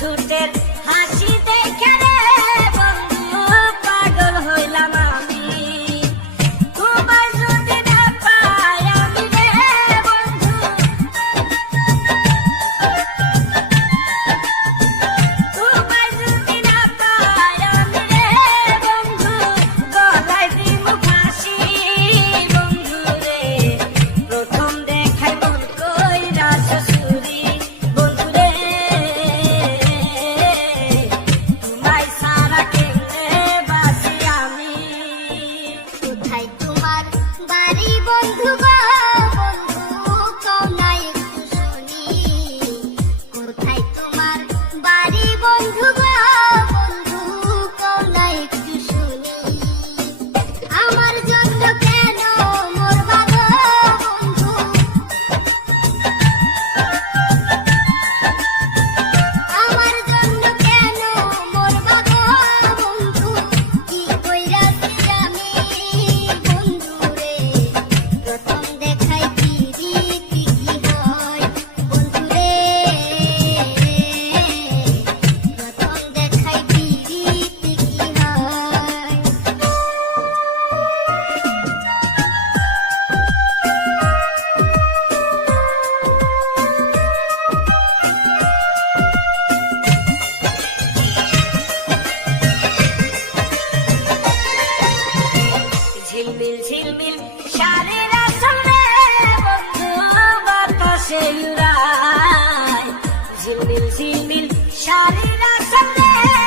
ঠোঁটের হাসি দেখে রে বন্ধু পাগল হইলাম আমি। তোমায় যদি না পাই আমি রে বন্ধু, তোমায় যদি না পাই আমি রে বন্ধু, গলায় দিমু ফাঁসি বন্ধু রে। প্রথম দেখায় মন কইরা শ্বশুরি বন্ধু রে, তোমায় সারা কেমনে বাঁচি আমি। কোথায় তোমার বাড়ি বন্ধু গো, বন্ধু কও না একটু শুনি। কোথায় তোমার বাড়ি বন্ধু গো, বন্ধু কও না একটু শুনি। আমার জন্য কেন মরবা গো বন্ধু, আমার জন্য কেন মরবা গো বন্ধু। কি কইরাছি আমি বন্ধু রে, প্রথম দেখাই পিরিতি কি হয় বন্ধু রে, প্রথম দেখাই পিরিতি কি হয়। ঝিলমিল ঝিলমিল শাড়ির আঁচল রে বন্ধু বাতাসে উড়ায়, ঝিলমিল ঝিলমিল শাড়ির আঁচল রে